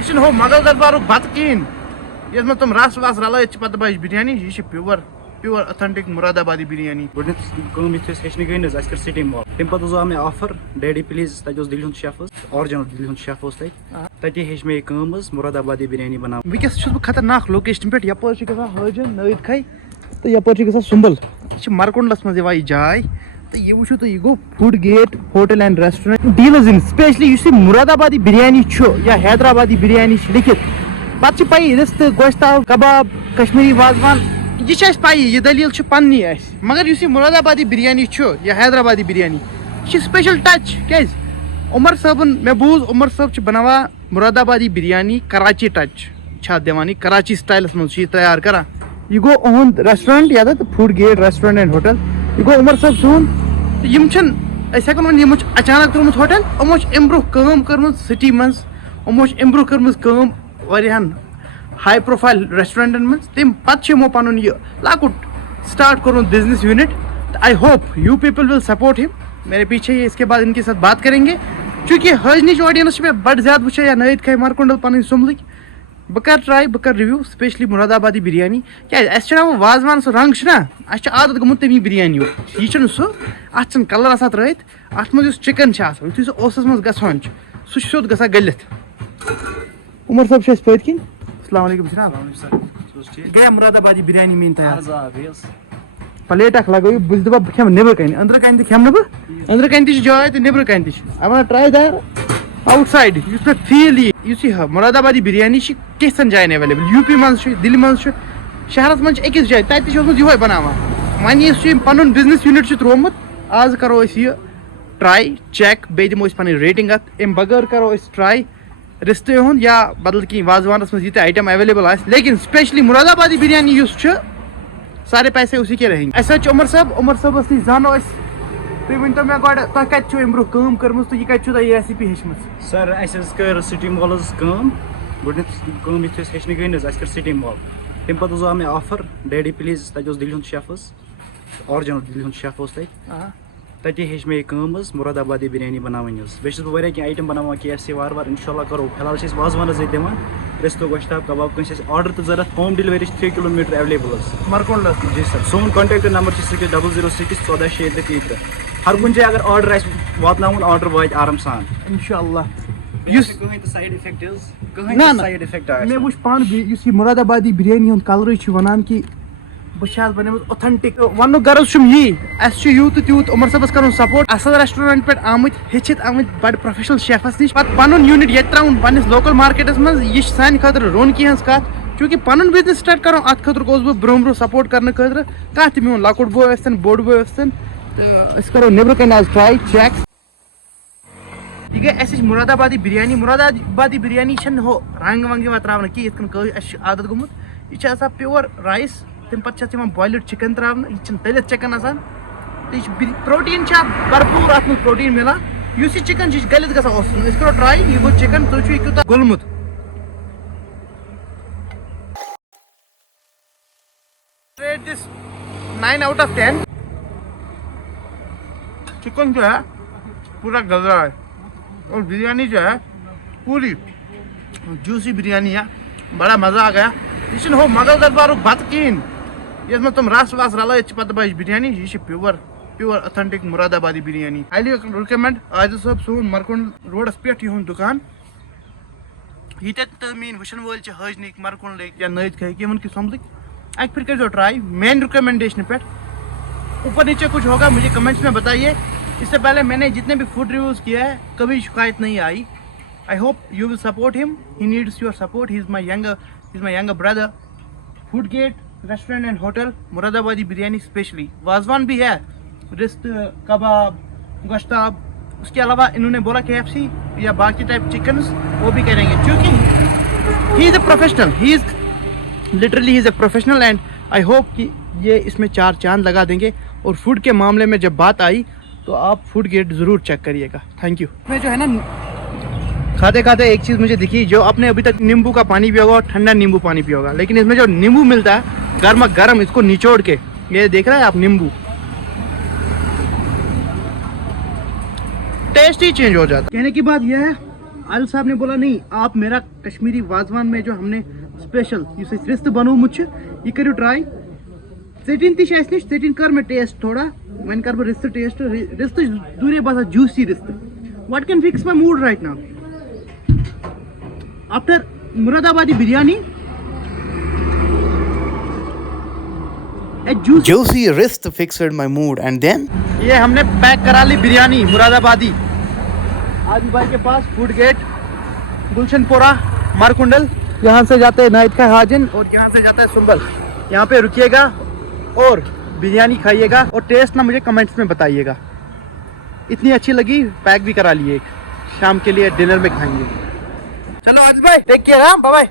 यह हो मुगल दरबार बत कहें ये तुम रस वस रल पत बज बिरयानी यह प्योर प्योर ऑथेंटिक मुरादाबादी बिरयानी हेचने गई कर सिटी मॉल तम पे आव मे ऑफर डैडी प्लीज तक दिल शेफ ऑरिजिनल दिल शेफ तथे हेच मे मुरादाबादी बिरयानी बना वस बह खतरनाक लोकेशन पे यप हाजन नईद खाई तो यप ग सुंबल यह मरकुंडलस मज जाए तो यह वो तो यह गो food gate hotel and restaurant dealers in specially Moradabadi biryani या हैदराबादी बिरयानी लिखित पे पी रिस्त गोश्ताब कबाब कश्मीरी वाजवान यह पी यह दलील पन्नी मगर यह मुरादाबादी बिरयानी या हैदराबादी बिरयानी यह स्पेशल टच क्या उमर साहबन मे बूज उमर साहब बनावा मुरादाबादी बिरयानी कराची टच दिवानी कराची स्टाइलस मज तैयार करा यह गो उहद रेस्टोरेंट या food gate restaurant and hotel यह गो उमर साहब सोन हेको वन अचानक त्रुमुत होटल यमो अम ब्रोह कर्म सिटी मज यमो अम ब्रोह कर्म वारियाहन हाई प्रोफाइल रेस्टोरेंटन मज तम पे यमो पन यह लकुट स्टार्ट कोर्मुत business unit I hope you people will support him मेरे पीछे ये इसके बाद इनके साथ बात करेंगे चूँकि हजनिच ऑडियंस मे बड़ ज्यादा वो या नईद खाई मरकुंडल पन सुमल बह कर ट्राई बह कर रिव्यू स्पेशली मुरादाबादी बिरयानी क्या वाजवान सह रंग आदत गोमुत तमी बिरयानी यह सह अत कलर आसान त्रित अत मज चिकन यु सह ओसस मज गसान सह सोद ग गलित उमर साहब पत किन अस्सलाम वालेकुम गया मुरादाबादी बिरयानी मीन तैयार प्लेट लगो बह दपा बह खेम नबर कन अंदर कन खेम ना बह अंदर कन जाए तो नबर कन I want try that outside use पे फील यह मुरादाबादी बिरयानी कैसन जायन अवेलेबल यूपी मज दिल्ली मज शहरस मज अकिस जाए तत यह बनावान वन पन बिजनेस यूनिट त्रोमुत आज करो यह ट्राई चेक बे दिमो पन रेटिंग अत अम बगैर करो ट्राई रिश्ते हुंद या बदल कहीं वाजवानस मज ये आइटम अवेलेबल लेकिन स्पेशली मुरादाबादी बिरयानी सारे पैसे उसी के रहेंगे उमर साहब जानो तुम वन तो मे गो तुम कत अम ब्रोह कर्म तो यह कत यह रेसिपी हेचम सर कर सिटी मॉल गोडनेथ हेचने गई कर सिटी मॉल तम पे आव मे ऑफर डैडी प्लीज तक दिल शेफ ऑरिजिनल दिल शेफ तथे हेच मे मुरादाबादी बिरयानी बनावन बे बह आइटम बनावा KFC वार इंशाल्लाह करो फिलहाल वाजवान दिवान रिस्तो गोश्ताब कबाब कंस ऑर्डर तो जरूरत होम डिलीवरी 3 किलोमीटर अवेलेबल मरकुंडल जी सर सोन कॉन्टैक्ट नंबर 006 हर कुछ जाए अगर ऑर्डर वात ऑर्डर वात आराम सान इंशाल्लाह साइड इफेक्ट साइड इफेक्ट मे वो पान मुरादाबादी बिरयानी कलर वन कि बह बने ऑथेंटिक वन गर्ज यी यूत तूत उमर साहबस कर सपोर्ट असल रेस्टोरेंट पे हेचित बड़ प्रोफेशनल शेफस नश पन यूनिट ये त्राउन पन्निस लोकल मार्केटस मज यह सान खतर रोनकी हज कत चूँकि पन बिजनेस स्टार्ट करो अत खतर गोस बह ब्रोह सपोर्ट करने खतर कह मोन लकुट बो बोड़ बो तो करो नबर कन आज ट्राई चेक यह गई मुरादाबादी बिरयानी हो रंग वंग त्रावन कह आदत गोमुत यह प्योर राइस तम पे बॉयल्ड चिकन त्रावन यह तलित चिकन आसान तो प्रोटीन भरपूर अत प्रोटीन मिलान यह चिकन गलित गो करो ट्राई यह गो चिकन तुम कूत गुलमुत 9 out of 10 चिकन जो है पूरा गल रहा है और बिरयानी जो है पूरी जूसी बिरयानी है बड़ा मज़ा आ गया यह हो मुगल दरबार बत कहें ये तुम रस वस रल पत बज बिरयानी यह प्योर प्योर ऑथेंटिक मुरादाबादी बिरयानी हाईली रिकमेंड आदिल साहब सोन मरकुंड रोडस पे यह दुकान ये मीन वुचन वल हजनिक मरकुंड या नईद खाई वन कि समझ एक फिर कर ट्राई मेन रिकमेंडेशन पे ऊपर नीचे कुछ होगा मुझे कमेंट्स में बताइए इससे पहले मैंने जितने भी फूड रिव्यूज़ किया है कभी शिकायत नहीं आई I hope you will support him he needs your support he is my younger brother food gate restaurant and hotel Moradabadi biryani specially wazwan भी है रिस्त कबाब गोश्ताब उसके अलावा इन्होंने बोला KFC या बाकी टाइप चिकन वो भी करेंगे क्योंकि he is a professional he is literally he is a professional and I hope कि ये इसमें 4 चांद लगा देंगे और फूड के मामले में जब बात आई तो आप फूड गेट ज़रूर चेक करिएगा थैंक यू मैं जो है ना खाते खाते एक चीज़ मुझे दिखी जो आपने अभी तक नींबू का पानी पिया होगा और ठंडा नींबू पानी पिया होगा लेकिन इसमें जो नींबू मिलता है गर्मा गर्म इसको निचोड़ के ये देख रहे हैं आप नींबू टेस्ट ही चेंज हो जाता है कहने की बात यह है आदिल साहब ने बोला नहीं, आप मेरा कश्मीरी वाजवान में जो हमने स्पेशल यह रिस्त बनो मुझे यह करो ट्राई। सेटिन ती नश सेटिन कर मैं टेस्ट थोड़ा वन कर रिस्त टेस्ट रिस्त दूरे बसा juicy rista. What can fix my mood right now after Moradabadi biryani Juicy wrist fixed my mood, and then ये हमने पैक करा ली बिरयानी मुरादाबादी आदि भाई के पास, फूड गेट, गुलशनपुरा, मारकुंडल। यहाँ से जाते हैं नाइट का हाजिन और यहाँ से जाता है सुंबल। यहाँ पे रुकिएगा और बिरयानी खाइएगा और टेस्ट ना मुझे कमेंट्स में बताइएगा। इतनी अच्छी लगी, पैक भी करा लिए, एक शाम के लिए डिनर में खाएंगे। चलो आदिल भाई टेक केयर, हाँ बाय बाय।